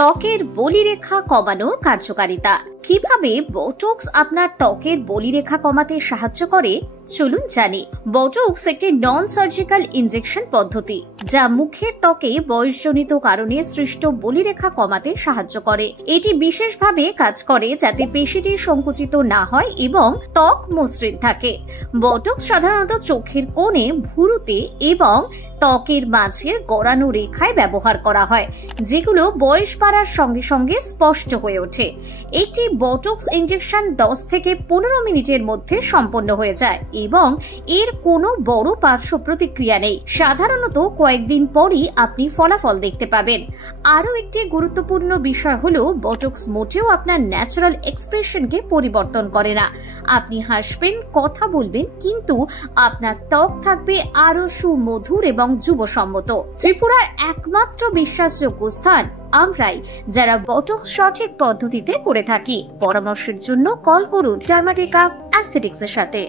ত্বকের বলিরেখা কমানোর কার্যকারিতা। কিভাবে বোটক্স আপনার ত্বকের বলিরেখা কমাতে সাহায্য করে চলুন জানি। বোটক্স একটি নন সার্জিক্যাল ইনজেকশন পদ্ধতি যা মুখের ত্বকে বয়সজনিত কারণে সৃষ্ট বলিরেখা কমাতে সাহায্য করে। এটি বিশেষভাবে কাজ করে যাতে পেশিটি সংকুচিত না হয় এবং ত্বক মসৃণ থাকে। বোটক্স সাধারণত চোখের কোণে, ভুরুতে এবং ত্বকের মাঝের গড়ানো রেখায় ব্যবহার করা হয়, যেগুলো বয়স বাড়ার সঙ্গে সঙ্গে স্পষ্ট হয়ে ওঠে। একটি বোটক্স ইনজেকশন 10 থেকে 15 মিনিটের মধ্যে সম্পন্ন হয়ে যায় এবং এর কোনো বড় পার্শ্ব প্রতিক্রিয়া নেই। সাধারণত কয়েকদিন পরই আপনি ফলাফল দেখতে পাবেন। আরও একটি গুরুত্বপূর্ণ বিষয় হলো বোটক্স মোটেও আপনার ন্যাচারাল এক্সপ্রেশনকে পরিবর্তন করে না। আপনি হাসবেন, কথা বলবেন, কিন্তু আপনার ত্বক থাকবে আরো সুমধুর এবং যুবসম্মত। ত্রিপুরার একমাত্র বিশ্বাসযোগ্য স্থান আমরাই, যারা বোটক্স সঠিক পদ্ধতিতে করে থাকি। পরামর্শের জন্য কল করুন ডার্মাটিকা অ্যাস্থেটিক্স এর সাথে।